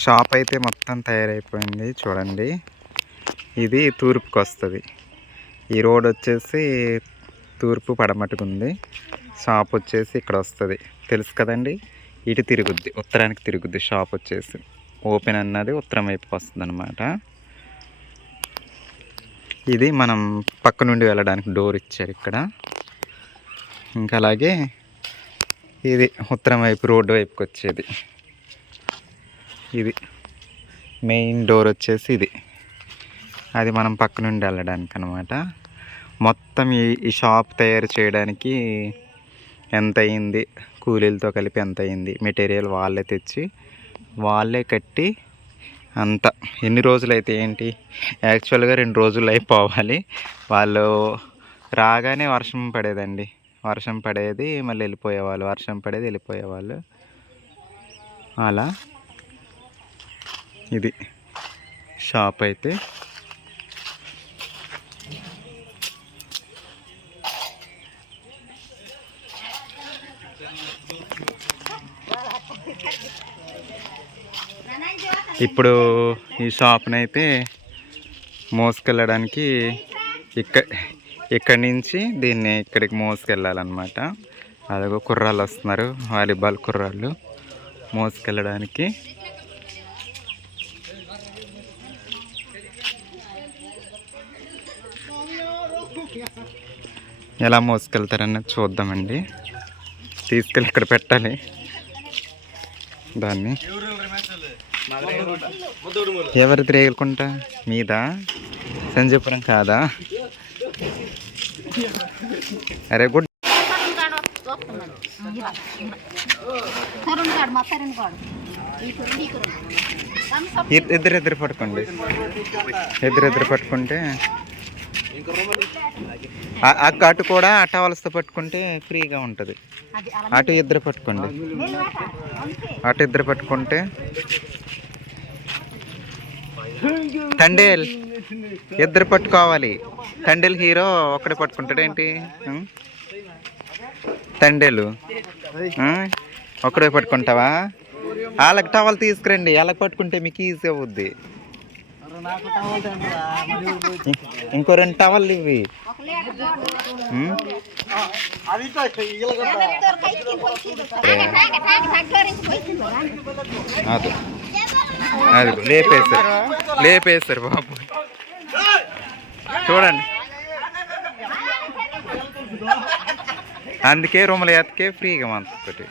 Shop అయితే మొత్తం తయారైపోయింది చూడండి. ఇది తూర్పుకి వస్తుంది. ఈ రోడ్ వచ్చేసి తూర్పు పడమటుకుంది. షాప్ వచ్చేసి ఇక్కడ వస్తుంది, తెలుసు కదండి. ఇటు తిరుగుద్ది, ఉత్తరానికి తిరుగుద్ది. షాప్ వచ్చేసి ఓపెన్ అన్నది ఉత్తరం వైపుకి వస్తుంది అన్నమాట. ఇది మనం పక్క నుండి వెళ్ళడానికి డోర్ ఇచ్చారు ఇక్కడ. ఇంకా అలాగే ఇది ఉత్తరం వైపు రోడ్డు వైపుకి వచ్చేది. ఇది మెయిన్ డోర్ వచ్చేసి ఇది. అది మనం పక్క నుండి వెళ్ళడానికి అనమాట. మొత్తం ఈ షాప్ తయారు చేయడానికి ఎంత అయింది, కూలీలతో కలిపి ఎంత అయింది, మెటీరియల్ వాళ్ళే తెచ్చి వాళ్ళే కట్టి అంత ఎన్ని రోజులైతే ఏంటి, యాక్చువల్గా 2 రోజులు అయిపోవాలి. వాళ్ళు రాగానే వర్షం పడేదండి, వర్షం పడేది మళ్ళీ వెళ్ళిపోయేవాళ్ళు, వర్షం పడేది వెళ్ళిపోయేవాళ్ళు. అలా ఇది షాప్ అయితే. ఇప్పుడు ఈ షాప్ని అయితే మోసుకెళ్ళడానికి ఇక్కడి నుంచి దీన్ని ఇక్కడికి మోసుకెళ్ళాలన్నమాట. అదిగో కుర్రాళ్ళు వస్తున్నారు, వాలీబాల్ కుర్రాళ్ళు మోసుకెళ్ళడానికి. ఎలా మోసుకెళ్తారన్నది చూద్దామండి. తీసుకెళ్ళి ఇక్కడ పెట్టాలి దాన్ని. ఎవరు తిరగకుంటా మీద సంజయపురం కాదా? అరే గుడ్. ఇద్దరు పట్టుకోండి, ఇద్దరు పట్టుకుంటే అటు కూడా అటవలసతో పట్టుకుంటే ఫ్రీగా ఉంటుంది. అటు ఇద్దరు పట్టుకోండి, అటు ఇద్దరు పట్టుకుంటే. తండేల్ ఇద్దరు పట్టుకోవాలి. తండేల్ హీరో ఒక్కడే పట్టుకుంటాడు ఏంటి? తండేలు ఒక్కడే పట్టుకుంటావా? వాళ్ళకి టవల్ తీసుకురండి, వాళ్ళకి పట్టుకుంటే మీకు ఈజీ అవుద్ది. ఇంకో 2 టవల్ ఇవి. అది లేపేశారు బాబు, చూడండి. అందుకే రూముల ఎత్తకే ఫ్రీగా మనకి.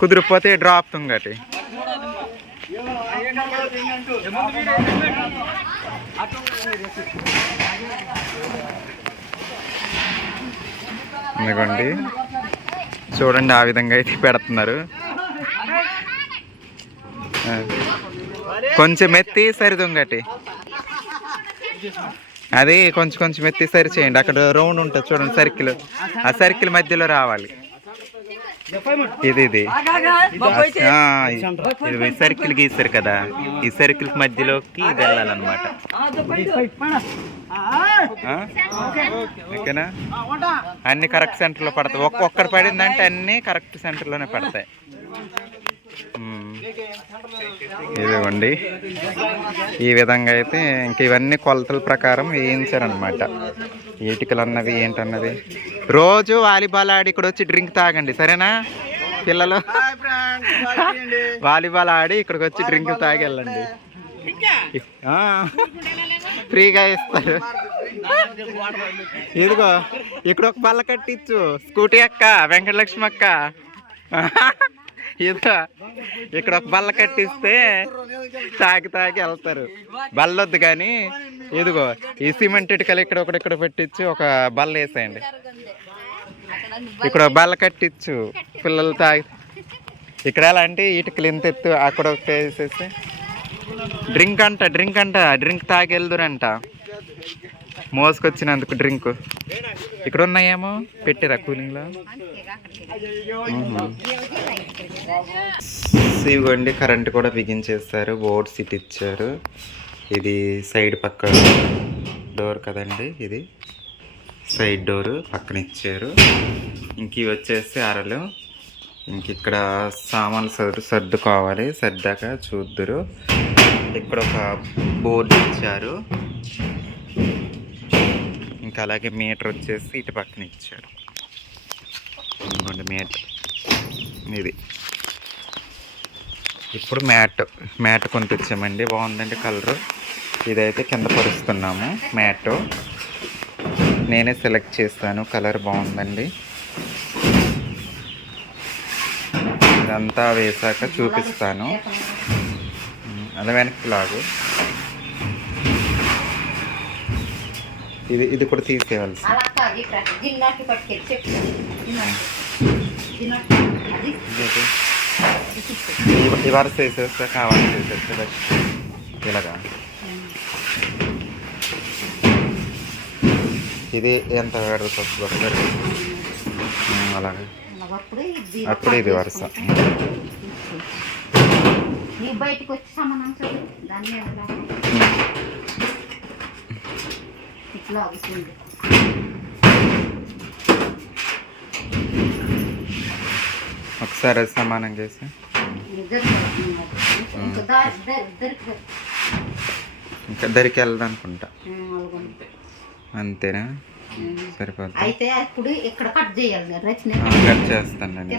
కుదిరిపోతే డ్రాప్ తుంగటి. ఇదిగోండి చూడండి, ఆ విధంగా అయితే పెడుతున్నారు. కొంచెం ఎత్తి సరిదొంగటి, అది కొంచెం ఎత్తి సరి చేయండి. అక్కడ రౌండ్ ఉంటుంది చూడండి, సర్కిల్. ఆ సర్కిల్ మధ్యలో రావాలి. ఇది సర్కిల్ గీస్తారు కదా, ఈ సర్కిల్ మధ్యలోకి ఇది వెళ్ళాలన్నమాట. ఓకేనా? అన్ని కరెక్ట్ సెంటర్లో పడతాయి. ఒక్కొక్కటి పడిందంటే అన్ని కరెక్ట్ సెంటర్లోనే పడతాయి. ఇదిగోండి ఈ విధంగా అయితే ఇంక ఇవన్నీ కొలతల ప్రకారం వేయించారనమాట. ఈటికలు అన్నది ఏంటన్నది. రోజు వాలీబాల్ ఆడి ఇక్కడ వచ్చి డ్రింక్ తాగండి, సరేనా పిల్లలు? వాలీబాల్ ఆడి ఇక్కడికి వచ్చి డ్రింక్ తాగి వెళ్ళండి, ఫ్రీగా ఇస్తారు. ఇదిగో ఇక్కడ ఒక బల్ల కట్టించు. స్కూటీ అక్క, వెంకటలక్ష్మి అక్క, ఇదిగో ఇక్కడ ఒక బల్ల కట్టిస్తే తాగి వెళ్తారు. బల్లొద్దు కానీ ఇదిగో ఈ సిమెంట్ ఇటుకలు ఇక్కడ పెట్టించి ఒక బల్ల వేసేయండి. ఇక్కడ బల్ల కట్టించు, పిల్లలు తాగి. ఇక్కడ ఎలా అంటే ఇటుకలు ఇంత ఎత్తు అక్కడ ఒకటి వేసేసి డ్రింక్ తాగి వెళ్దురంట. మోసుకొచ్చినందుకు డ్రింక్ ఇక్కడ ఉన్నాయేమో పెట్టిరా కూలింగ్లో. ఇవ్వండి కరెంట్ కూడా బిగించేస్తారు, బోర్డ్ సీట్ ఇచ్చారు. ఇది సైడ్ పక్క డోర్ కదండి, ఇది సైడ్ డోరు పక్కన ఇచ్చారు. ఇంక ఇవి వచ్చేసి అరలు. ఇంక ఇక్కడ సామాన్లు సర్దుకోవాలి. సర్దాక చూద్దురు. ఇక్కడ ఒక బోర్డు ఇచ్చారు. ఇంకా అలాగే మీటర్ వచ్చేసి ఇటు పక్కన ఇచ్చారు. ఇంకోండి మీటర్ ఇది. ఇప్పుడు మ్యాట్ కొనిపించామండి. బాగుందండి కలరు. ఇదైతే కింద పరుస్తున్నాము మ్యాట్. నేనే సెలెక్ట్ చేస్తాను. కలర్ బాగుందండి. ఇదంతా వేసాక చూపిస్తాను. అది వెనక్కి లాగు. ఇది కూడా తీసేయాల్సి. ఈ వరుస వేసేస్తా, కావాలి వేసేస్తా ఇలాగా. ఇది ఎంత పెడుతుంది ఒకసారి అలాగే. అప్పుడు ఇది వరుస. బయటకు వచ్చి సమానం దాన్ని ఇట్లా అవుతుంది. ఒకసారి సమానం చేసి ఇంకా ఇద్దరికి వెళ్ళదు అనుకుంటా. అంతేనా? సరిపోతుంది. అయితే ఇప్పుడు ఇక్కడ కట్ చేయాలి. కట్ చేస్తానండి.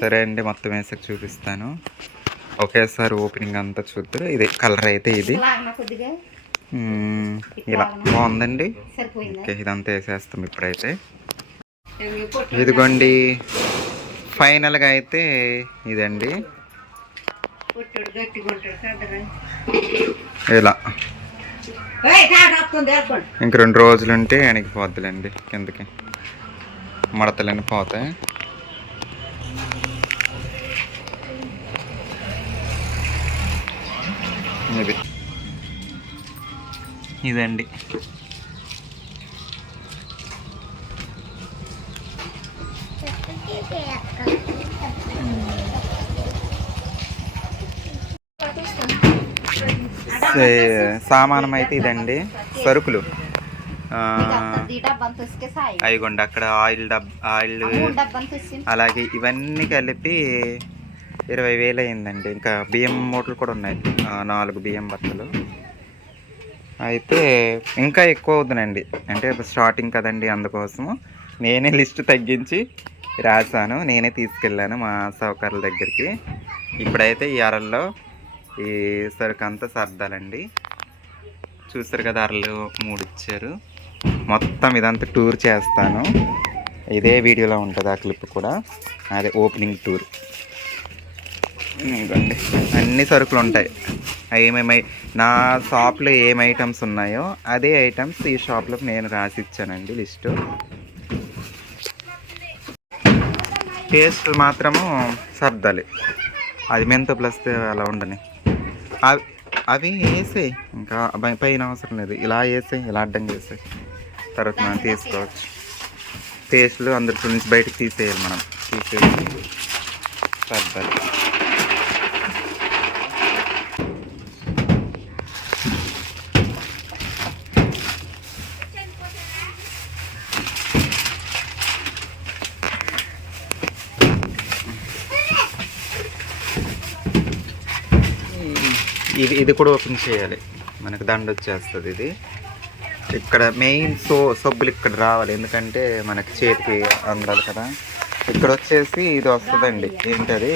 సరే అండి, మొత్తం వేసాక చూపిస్తాను. ఒకేసారి ఓపెనింగ్ అంతా చూద్దరు. ఇది కలర్ అయితే ఇది ఇలా బాగుందండి. ఓకే, ఇదంతా వేసేస్తాం ఇప్పుడైతే. ఇదిగోండి ఫైనల్గా అయితే ఇదండి. ఇలా ఇంక 2 రోజులుంటే అణిగిపోద్దులేండి. కిందకి మడతలన్నీ పోతాయి. ఇదండి. సామానం అయితే ఇదండి. సరుకులు అయిగోండి. అక్కడ ఆయిల్ అలాగే ఇవన్నీ కలిపి 20,000 అయిందండి. ఇంకా బియ్యం మూటలు కూడా ఉన్నాయి, 4 బియ్యం బత్తలు. అయితే ఇంకా ఎక్కువ అవుతుందండి. అంటే స్టార్టింగ్ కదండి, అందుకోసము నేనే లిస్ట్ తగ్గించి రాశాను. నేనే తీసుకెళ్ళాను మా సౌకర్యాల దగ్గరికి. ఇప్పుడైతే ఈ అరల్లో ఈ సరుకు అంతా సర్దాలండి. చూస్తారు కదా, అరలు 3 ఇచ్చారు. మొత్తం ఇదంతా టూర్ చేస్తాను. ఇదే వీడియోలో ఉంటుంది ఆ క్లిప్ కూడా. అదే ఓపెనింగ్ టూర్. ఇంకోండి అన్ని సరుకులు ఉంటాయి. ఏమేమి నా షాప్లో ఏం ఐటమ్స్ ఉన్నాయో అదే ఐటమ్స్ ఈ షాప్లో నేను రాసి ఇచ్చానండి లిస్టు. టేస్ట్ మాత్రము సర్దాలి. అది మెంతో ప్లస్ అలా ఉండని. అవి వేసే ఇంకా పైన అవసరం లేదు. ఇలా వేసే, ఇలా అడ్డం చేసే తర్వాత మనం తీసుకోవచ్చు. టేస్ట్లు అందరితో నుంచి బయటకు తీసేయాలి. మనం తీసేసి సర్దాలి. ఇది కూడా ఓపెన్ చేయాలి. మనకు దండ వచ్చేస్తుంది. ఇది ఇక్కడ మెయిన్ సబ్బులు ఇక్కడ రావాలి, ఎందుకంటే మనకి చేతికి అందాలి కదా. ఇక్కడ వచ్చేసి ఇది వస్తుందండి. ఏంటది,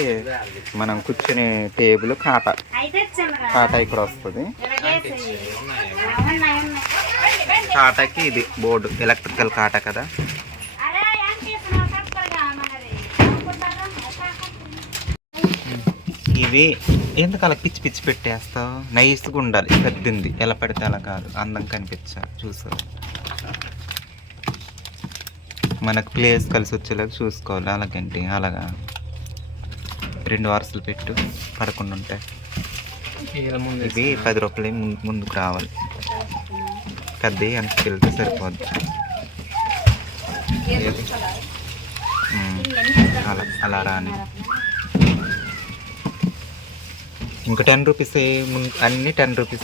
మనం కూర్చునే టేబుల్ కాటా ఇక్కడ వస్తుంది. కాటాకి ఇది బోర్డు, ఎలక్ట్రికల్ కాటా కదా. ఇవి ఎందుకు అలా పిచ్చి పిచ్చి పెట్టేస్తావు? నైస్గా ఉండాలి, పెద్దింది. ఎలా పడితే అలా కాదు, అందం కనిపించాలి. చూసావు, మనకు ప్లేస్ కలిసి వచ్చేలాగా చూసుకోవాలి. అలాగంటే అలాగా 2 వరుసలు పెట్టు, పడకుండా ఉంటాయి. ఇవి 10 రూపాయలు ముందుకు రావాలి. కద్ది వెనక్కి వెళ్తే సరిపోద్ది. అలా రాని. ఇంకా 10 రూపీస్ అన్నీ 10 రూపీస్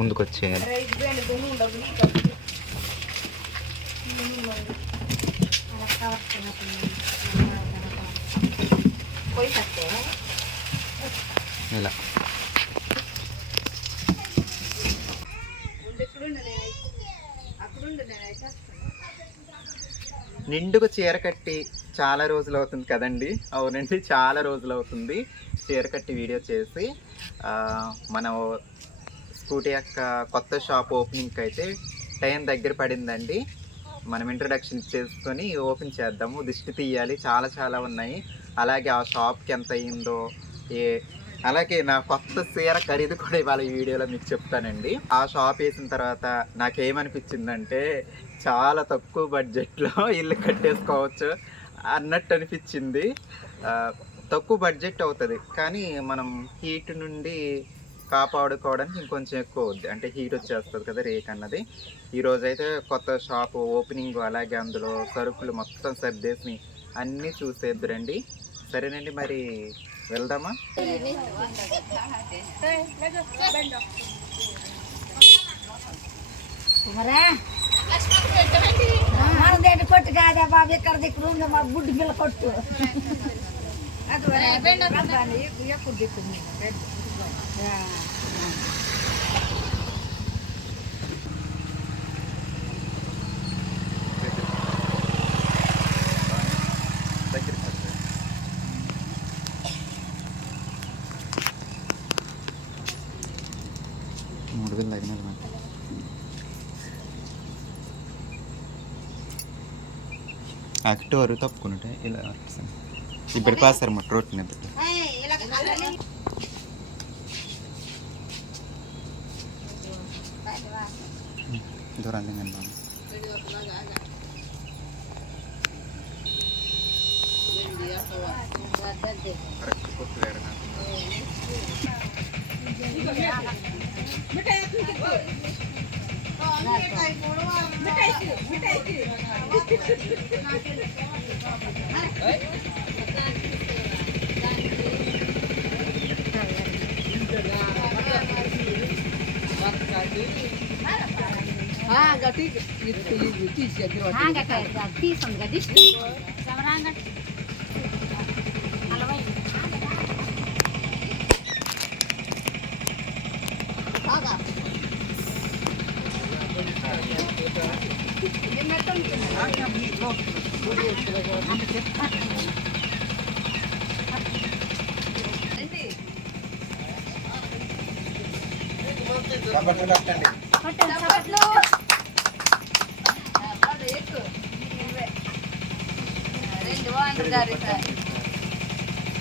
ముందుకు వచ్చేయాలి. పోయి కట్టే ఇలా నిండుగా చీర కట్టి చాలా రోజులు అవుతుంది కదండి. అవునండి, చాలా రోజులు అవుతుంది చీర కట్టి వీడియో చేసి. మన స్కూటీ యొక్క కొత్త షాప్ ఓపెనింగ్కి అయితే టైం దగ్గర పడిందండి. మనం ఇంట్రడక్షన్ చేసుకొని ఓపెన్ చేద్దాము. దిష్టి తీయాలి, చాలా చాలా ఉన్నాయి. అలాగే ఆ షాప్కి ఎంత అయ్యిందో, అలాగే నా కొత్త చీర ఖరీదు కూడా ఇవాళ ఈ వీడియోలో మీకు చెప్తానండి. ఆ షాప్ వేసిన తర్వాత నాకేమనిపించిందంటే చాలా తక్కువ బడ్జెట్లో ఇల్లు కట్టేసుకోవచ్చు అన్నట్టు అనిపించింది. తక్కువ బడ్జెట్ అవుతుంది, కానీ మనం హీట్ నుండి కాపాడుకోవడానికి ఇంకొంచెం ఎక్కువ అవుద్ది. అంటే హీట్ వచ్చేస్తుంది కదా రేక్ అన్నది. ఈరోజైతే కొత్త షాప్ ఓపెనింగ్, అలాగే అందులో సరుకులు మొత్తం సర్దేసి అన్నీ చూసేద్దురండి. సరేనండి, మరి వెళ్దామా? మనదేంటి కొట్టు కాదా బాబు, ఎక్కడ దిక్కు ఉంది మా బుడ్డి పిల్ల కొట్టు. ఎప్పుడు దిక్కు అటు అరుగు తప్పుకుంటే ఇలా ఇప్పుడు పాసారు మొట్ట రొట్టిన దూరాలి కానీ బాబు. కరెక్ట్ కొట్టు వేరే తీసుంది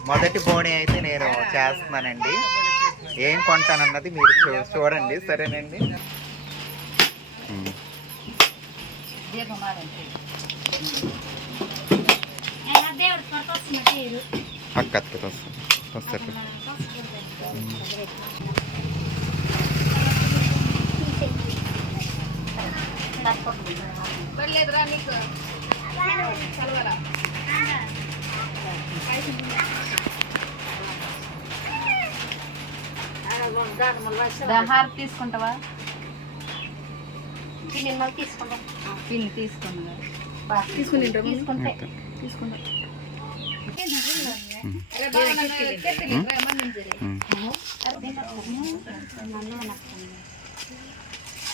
మొదటి బోణి అయితే నేను చేస్తున్నానండి. ఏం కొంటానన్నది మీరు చూడండి. సరేనండి. అక్కత్కి వస్తారు. హార్ తీసుకుంటావా? పిన్ని తీసుకుంటా. పిన్ని తీసుకున్నా తీసుకుంటే తీసుకుంటా.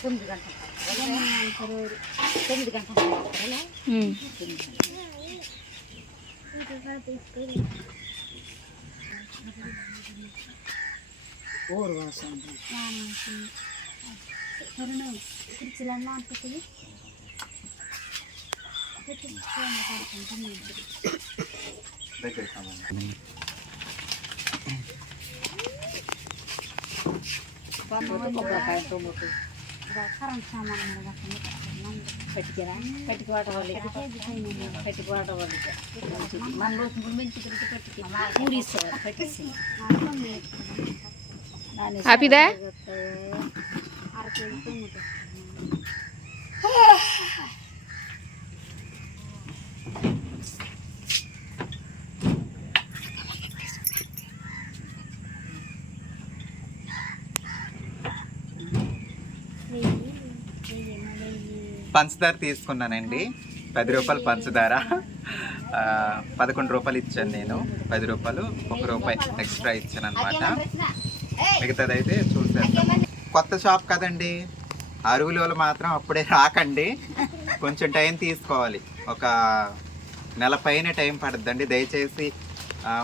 తొమ్మిది గంటలు కరెంట్ సామాన్ పెట్టుకోరా పెట్టుకోవటం వల్ల పెట్టుకోవటం వల్ల మన రోజు మంచి పెట్టి పూరిస్తారు పెట్టేసి హ్యాపీదా పంచదార తీసుకున్నానండి. 10 రూపాయలు పంచదార. 11 రూపాయలు ఇచ్చాను నేను. 10 రూపాయలు, 1 రూపాయి ఎక్స్ట్రా ఇచ్చాను అనమాట. మిగతాది అయితే చూసేద్దాం. కొత్త షాప్ కదండి, అరుగులు మాత్రం అప్పుడే రాకండి, కొంచెం టైం తీసుకోవాలి. ఒక నెల పైన టైం పడుద్దండి. దయచేసి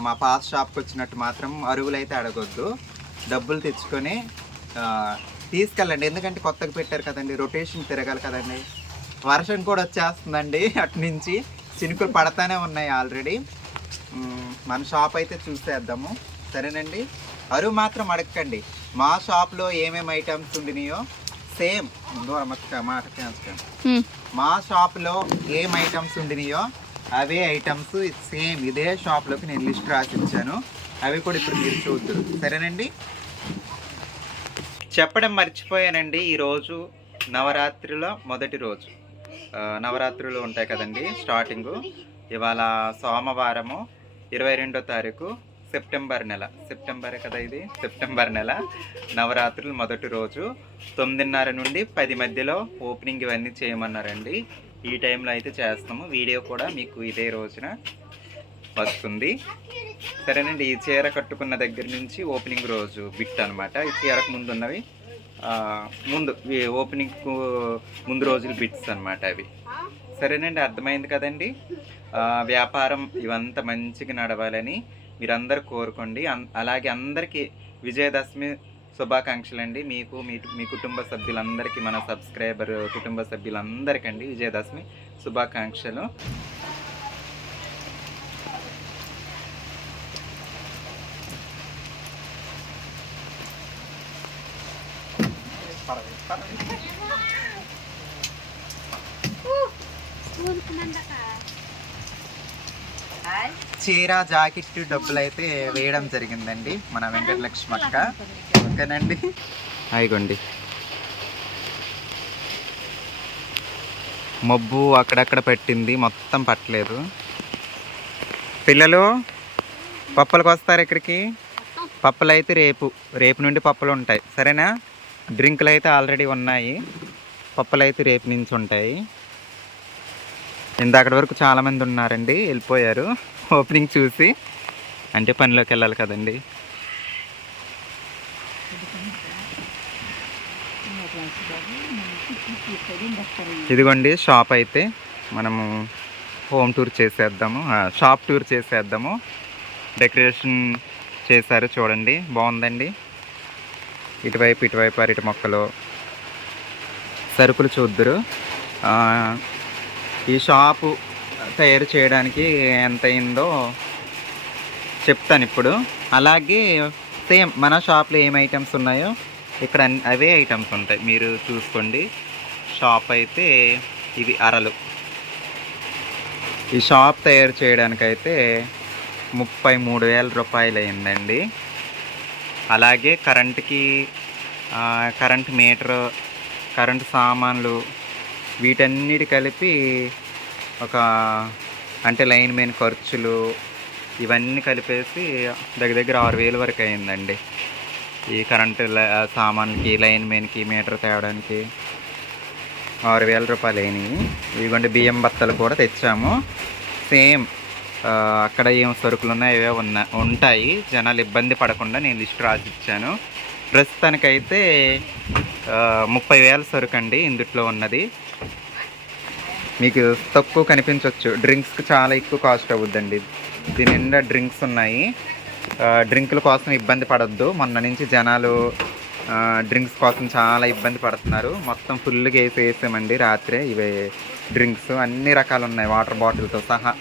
మా పాత షాప్కి వచ్చినట్టు మాత్రం అరుగులు అయితే అడగొద్దు. డబ్బులు తెచ్చుకొని తీసుకెళ్ళండి. ఎందుకంటే కొత్తగా పెట్టారు కదండి, రొటేషన్ తిరగాలి కదండి. వర్షం కూడా వచ్చేస్తుందండి, అటు నుంచి చినుకులు పడతానే ఉన్నాయి ఆల్రెడీ. మన షాప్ అయితే చూసేద్దాము, సరేనండి. అరువు మాత్రం అడగండి. మా షాప్లో ఏమేమి ఐటమ్స్ ఉండినాయో సేమ్ మా షాప్లో ఏం ఐటమ్స్ ఉండినాయో అవే ఐటమ్స్ సేమ్ ఇదే షాప్లోకి నేను లిస్ట్ రాసి ఇచ్చాను. అవి కూడా ఇప్పుడు మీరు చూద్దరు, సరేనండి. చెప్పడం మర్చిపోయానండి, ఈరోజు నవరాత్రిలో మొదటి రోజు. నవరాత్రులు ఉంటాయి కదండి స్టార్టింగు. ఇవాళ సోమవారము 22వ తారీఖు సెప్టెంబర్ నెల. సెప్టెంబర్ కదా ఇది, సెప్టెంబర్ నెల నవరాత్రులు మొదటి రోజు. 9:30 నుండి 10 మధ్యలో ఓపెనింగ్ ఇవన్నీ చేయమన్నారండి. ఈ టైంలో అయితే చేస్తాము. వీడియో కూడా మీకు ఇదే రోజున వస్తుంది, సరేనండి. ఈ చీర కట్టుకున్న దగ్గర నుంచి ఓపెనింగ్ రోజు బిట్ అనమాట. ఈ చీరకు ముందు ఉన్నవి ముందు ఓపెనింగ్ ముందు రోజులు బిట్స్ అనమాట అవి, సరేనండి. అర్థమైంది కదండి. వ్యాపారం ఇవంతా మంచిగా నడవాలని మీరందరూ కోరుకోండి. అలాగే అందరికీ విజయదశమి శుభాకాంక్షలు అండి. మీకు మీ కుటుంబ సభ్యులందరికీ, మన సబ్స్క్రైబర్ కుటుంబ సభ్యులందరికండి విజయదశమి శుభాకాంక్షలు. చీర జాకెట్ డబ్బులు అయితే వేయడం జరిగిందండి మన వెంకటలక్ష్మి అక్క, ఓకేనండి. అయిగోండి మబ్బు అక్కడక్కడ పెట్టింది, మొత్తం పట్టలేదు. పిల్లలు పప్పులకు వస్తారు ఇక్కడికి. పప్పులు అయితే రేపు నుండి పప్పులు ఉంటాయి, సరేనా. డ్రింకులు అయితే ఆల్రెడీ ఉన్నాయి, పప్పులు అయితే రేపు నుంచి ఉంటాయి. ఇందాకటి వరకు చాలామంది ఉన్నారండి, వెళ్ళిపోయారు ఓపెనింగ్ చూసి. అంటే పనిలోకి వెళ్ళాలి కదండి. ఇదిగోండి షాప్ అయితే మనము హోమ్ టూర్ చేసేద్దాము, షాప్ టూర్ చేసేద్దాము. డెకరేషన్ చేశారు చూడండి, బాగుందండి. ఇటువైపు అరటి మొక్కలు, సరుకులు చూద్దరు. ఈ షాపు తయారు చేయడానికి ఎంత అయిందో చెప్తాను ఇప్పుడు. అలాగే సేమ్ మన షాప్లో ఏం ఐటమ్స్ ఉన్నాయో ఇక్కడ అవే ఐటమ్స్ ఉంటాయి, మీరు చూసుకోండి. షాప్ అయితే ఇవి అరలు. ఈ షాప్ తయారు చేయడానికైతే 33,000 రూపాయలు అయిందండి. అలాగే కరెంట్ మీటరు, కరెంటు సామాన్లు, వీటన్నిటి కలిపి అంటే లైన్ మెయిన్ ఖర్చులు ఇవన్నీ కలిపేసి దగ్గర 6,000 వరకు అయిందండి. ఈ కరెంటు సామాన్లకి, లైన్ మెయిన్కి, మీటర్ తేవడానికి 6,000 రూపాయలు అయినాయి. ఇదిగోండి బియ్యం బత్తలు కూడా తెచ్చాము. సేమ్ అక్కడ ఏం సరుకులు ఉన్నాయో అవే ఉంటాయి. జనాలు ఇబ్బంది పడకుండా నేను లిస్ట్ రాసి ఇచ్చాను. ప్రస్తుతానికైతే 30,000 సరుకు అండి ఇందుట్లో ఉన్నది. మీకు తక్కువ కనిపించవచ్చు, డ్రింక్స్కి చాలా ఎక్కువ కాస్ట్ అవుద్దండి. దీని నిండా డ్రింక్స్ ఉన్నాయి. డ్రింకుల కోసం ఇబ్బంది పడద్దు. మొన్న నుంచి జనాలు డ్రింక్స్ కోసం చాలా ఇబ్బంది పడుతున్నారు. మొత్తం ఫుల్గా వేసామండి రాత్రే. ఇవే డ్రింక్స్ అన్ని రకాలు ఉన్నాయి, వాటర్ బాటిల్తో సహా.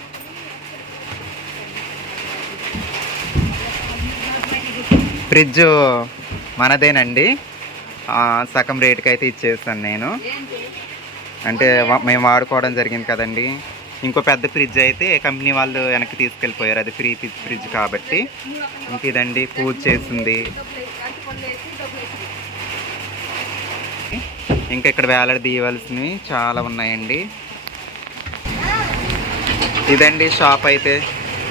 ఫ్రిడ్జ్ మనదేనండి, సగం రేటుకి అయితే ఇచ్చేస్తాను నేను. అంటే మేము వాడుకోవడం జరిగింది కదండి. ఇంకో పెద్ద ఫ్రిడ్జ్ అయితే కంపెనీ వాళ్ళు వెనక్కి తీసుకెళ్ళిపోయారు, అది ఫ్రీ ఫ్రిడ్జ్ కాబట్టి. ఇంక ఇదండి పూజ చేసింది. ఇంకా ఇక్కడ వేలాడదీయవలసినవి చాలా ఉన్నాయండి. ఇదండి షాప్ అయితే.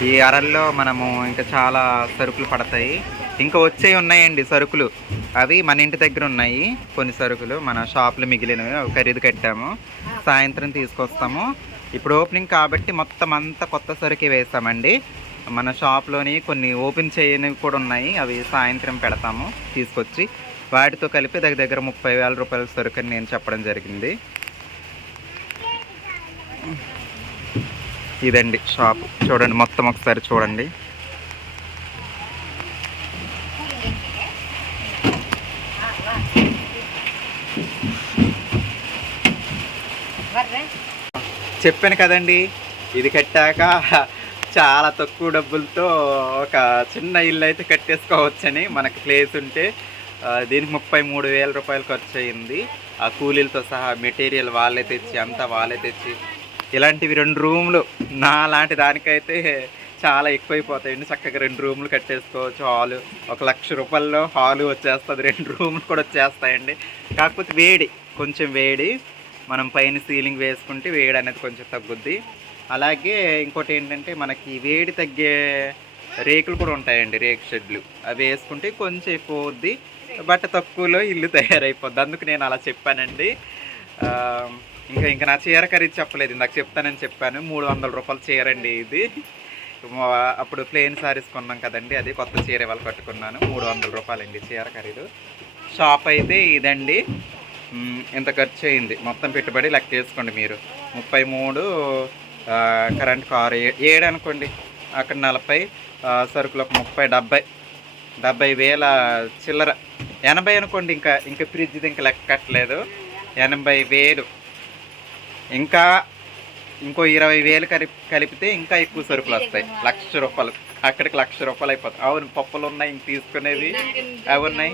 ఈ అరల్లో మనము ఇంకా చాలా సరుకులు పడతాయి. ఇంకా వచ్చేవి ఉన్నాయండి సరుకులు, అవి మన ఇంటి దగ్గర ఉన్నాయి. కొన్ని సరుకులు మన షాప్లో మిగిలినవి ఖరీదు కట్టాము, సాయంత్రం తీసుకొస్తాము. ఇప్పుడు ఓపెనింగ్ కాబట్టి మొత్తం అంతా కొత్త సరుకే వేస్తామండి. మన షాప్లోని కొన్ని ఓపెన్ చేయనివి కూడా ఉన్నాయి, అవి సాయంత్రం పెడతాము తీసుకొచ్చి. వాటితో కలిపి దగ్గర 30,000 రూపాయల సరుకు అని నేను చెప్పడం జరిగింది. ఇదండి షాప్, చూడండి మొత్తం ఒకసారి చూడండి. చెప్పాను కదండి, ఇది కట్టాక చాలా తక్కువ డబ్బులతో ఒక చిన్న ఇల్లు అయితే కట్టేసుకోవచ్చని, మనకి ప్లేస్ ఉంటే. దీనికి 33,000 రూపాయలు ఖర్చు అయింది, ఆ కూలీలతో సహా. మెటీరియల్ వాళ్ళే తెచ్చి, అంతా వాళ్ళే తెచ్చి. ఇలాంటివి 2 రూమ్లు నా లాంటి దానికైతే చాలా ఎక్కువైపోతాయండి. చక్కగా 2 రూమ్లు కట్టేసుకోవచ్చు. హాలు 1,00,000 రూపాయల్లో హాలు వచ్చేస్తుంది, 2 రూమ్లు కూడా వచ్చేస్తాయండి. కాకపోతే వేడి, కొంచెం వేడి. మనం పైన సీలింగ్ వేసుకుంటే వేడి అనేది కొంచెం తగ్గుద్ది. అలాగే ఇంకోటి ఏంటంటే, మనకి వేడి తగ్గే రేకులు కూడా ఉంటాయండి, రేకు షెడ్లు. అవి వేసుకుంటే కొంచెం ఎక్కువ అవుద్ది, బట్ తక్కువలో ఇల్లు తయారైపోద్ది. అందుకు నేను అలా చెప్పానండి. ఇంకా నా చీర ఖరీదు చెప్పలేదు, ఇందాక చెప్తానని చెప్పాను. 300 రూపాయల చీర అండి ఇది. అప్పుడు ప్లెయిన్ శారీస్ కొన్నాం కదండి, అది కొత్త చీర ఇవాళ కట్టుకున్నాను. 300 రూపాయలండి చీర ఖరీదు. షాప్ అయితే ఇదండి. ఇంత ఖర్చు అయింది మొత్తం పెట్టుబడి లెక్క వేసుకోండి మీరు. 33, కరెంట్ కారు 7 అనుకోండి, అక్కడ 40, సరుకులు ఒక 30, 70,000 చిల్లర. 80 అనుకోండి, ఇంకా ఫ్రిడ్జ్ది ఇంకా లెక్క కట్టలేదు. 80,000. ఇంకా ఇంకో 20,000 కలిపితే ఇంకా ఎక్కువ సరుకులు వస్తాయి. 1,00,000 రూపాయలు, అక్కడికి 1,00,000 రూపాయలు అయిపోతాయి. అవును, పప్పులు ఉన్నాయి, ఇంక తీసుకునేవి అవి ఉన్నాయి.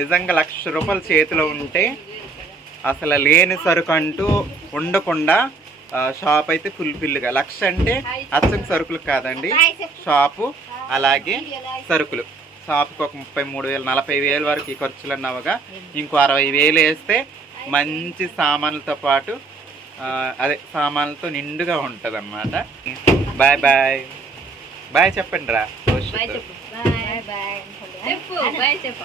నిజంగా 1,00,000 రూపాయలు చేతిలో ఉంటే అసలు లేని సరుకు అంటూ ఉండకుండా షాప్ అయితే ఫుల్ఫిల్గా. 1,00,000 అంటే అచ్చం సరుకులు కాదండి, షాపు అలాగే సరుకులు. షాప్కి ఒక 33,000, 40,000 వరకు ఈ ఖర్చులన్నీ అవగా ఇంకో 60,000 వేస్తే మంచి సామాన్లతో పాటు సామాన్లతో నిండుగా ఉంటుంది అన్నమాట. బాయ్ బాయ్ బాయ్ చెప్పండి రా. బాయ్ చెప్పు.